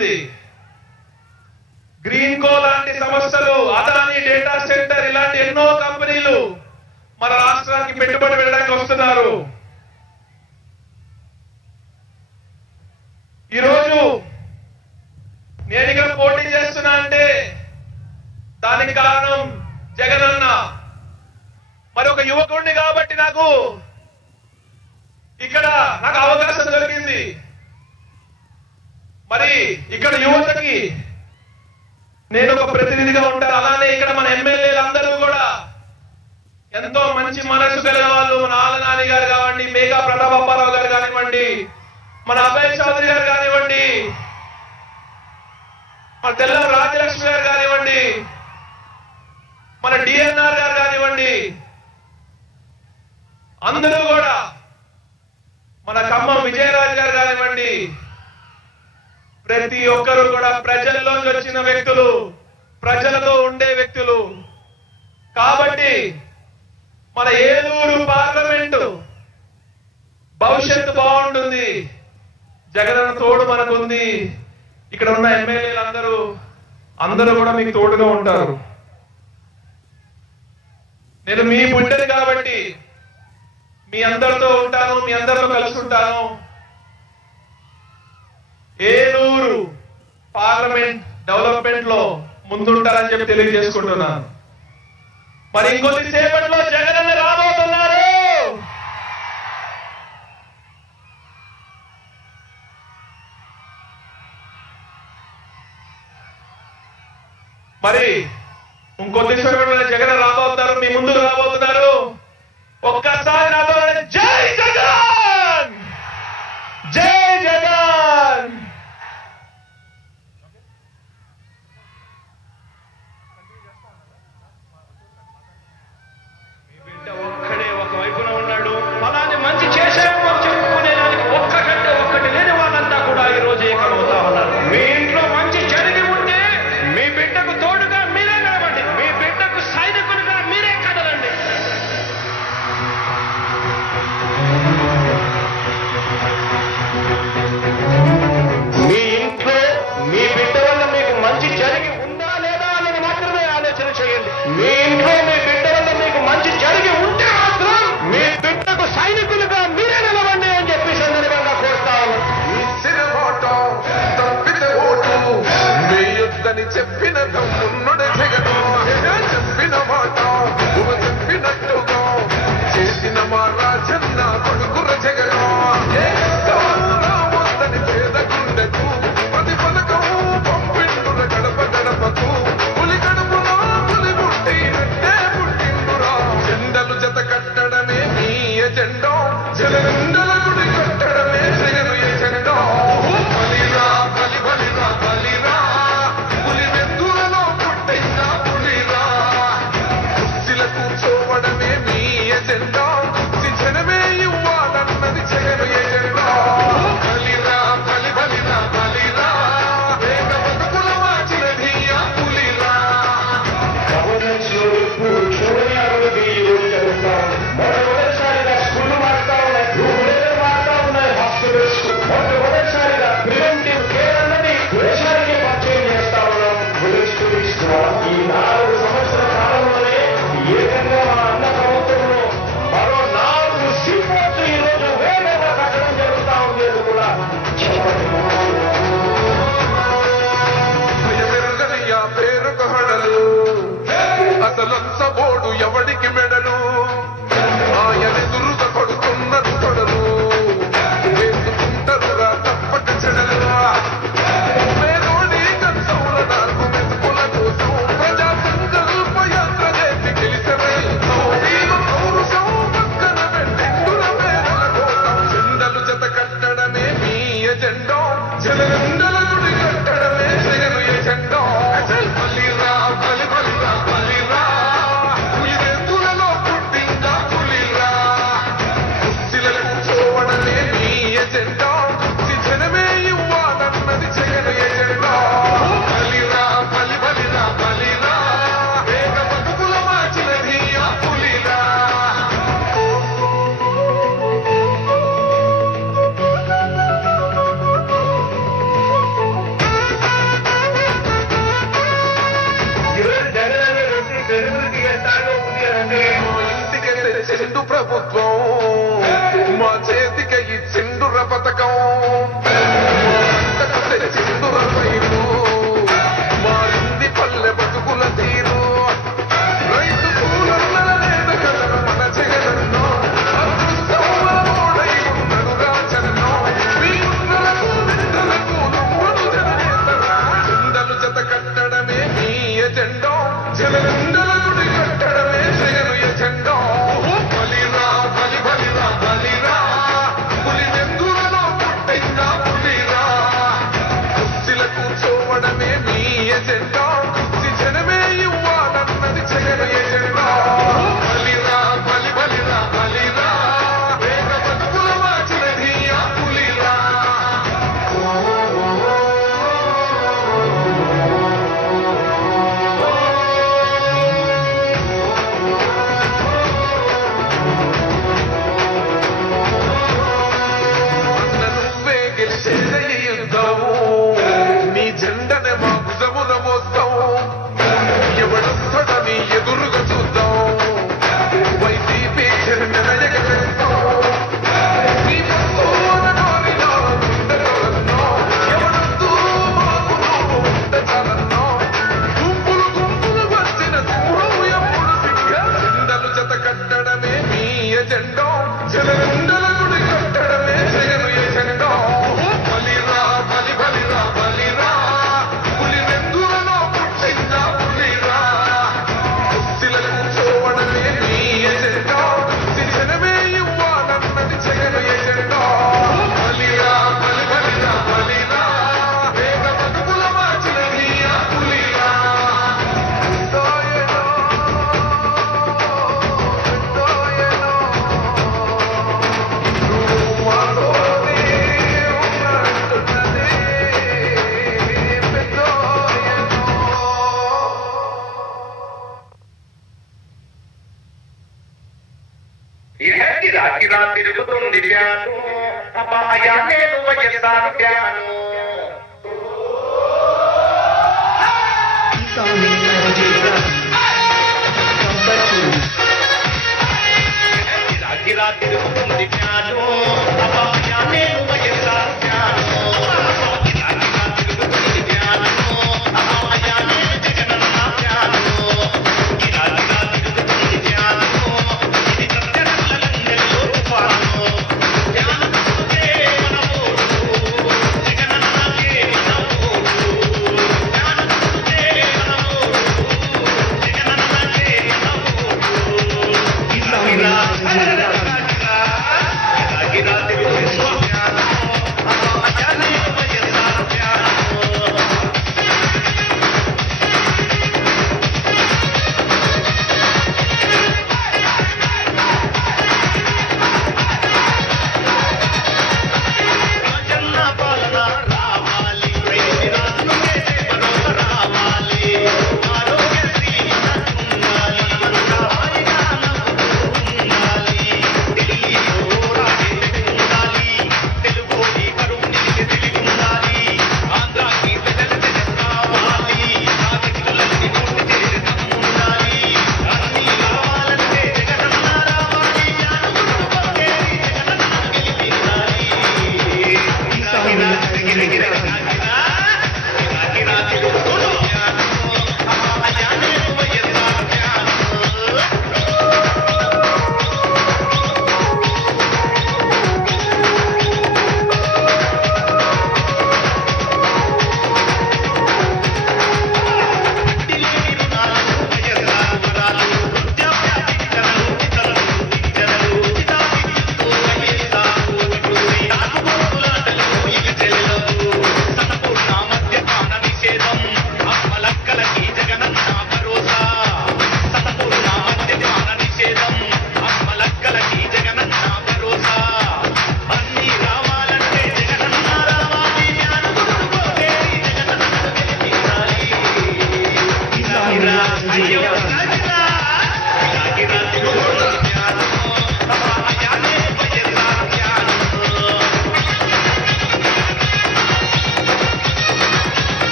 దొరుకుతుంది గ్రీన్ కో లాంటి సంస్థలు అదాని డేటా సెంటర్ ఇలాంటి ఎన్నో కంపెనీలు మన రాష్ట్రానికి పెట్టుబడి పెట్టడానికి వస్తున్నారు. ఈరోజు నేను ఇక్కడ పోటీ చేస్తున్నా అంటే దానికి కారణం జగనన్న మరి ఒక యువకుడిని కాబట్టి నాకు ఇక్కడ నాకు అవకాశం దొరికింది. మరి ఇక్కడ యువతకి నేను ఒక ప్రతినిధిగా ఉంటాను. అలానే ఇక్కడ మన ఎమ్మెల్యేలందరూ కూడా ఎంతో మంచి మనసు కలిగిన వాళ్ళు. మన ఆలనాని గారు కావండి మేఘా ప్రతాపారావు గారు కానివ్వండి మన అభయ చౌదరి గారు కానివ్వండి మన తెల్ల రాజలక్ష్మి గారు కానివ్వండి మన డిఎన్ఆర్ గారు కానివ్వండి అందరూ కూడా మన ఖమ్మం విజయరాజు గారు కానివ్వండి ప్రతి ఒక్కరు కూడా ప్రజల్లోంచి వచ్చిన వ్యక్తులు ప్రజలతో ఉండే వ్యక్తులు. కాబట్టి మన ఏలూరు పార్లమెంటు భవిష్యత్తు బాగుంటుంది. జగనన్న తోడు మనకుంది. ఇక్కడ ఉన్న ఎమ్మెల్యేలు అందరూ అందరూ కూడా మీకు తోడుగా ఉంటారు. నేను మీ బిడ్డని కాబట్టి మీ అందరితో ఉంటాను మీ అందరితో కలిసి ఉంటాను పార్లమెంట్ డెవలప్మెంట్లో ముందుంటారని చెప్పి తెలియజేసుకుంటున్నాను. మరి ఇంకొద్ది సేపట్లో జగన్ రాబోతున్నారు! మరి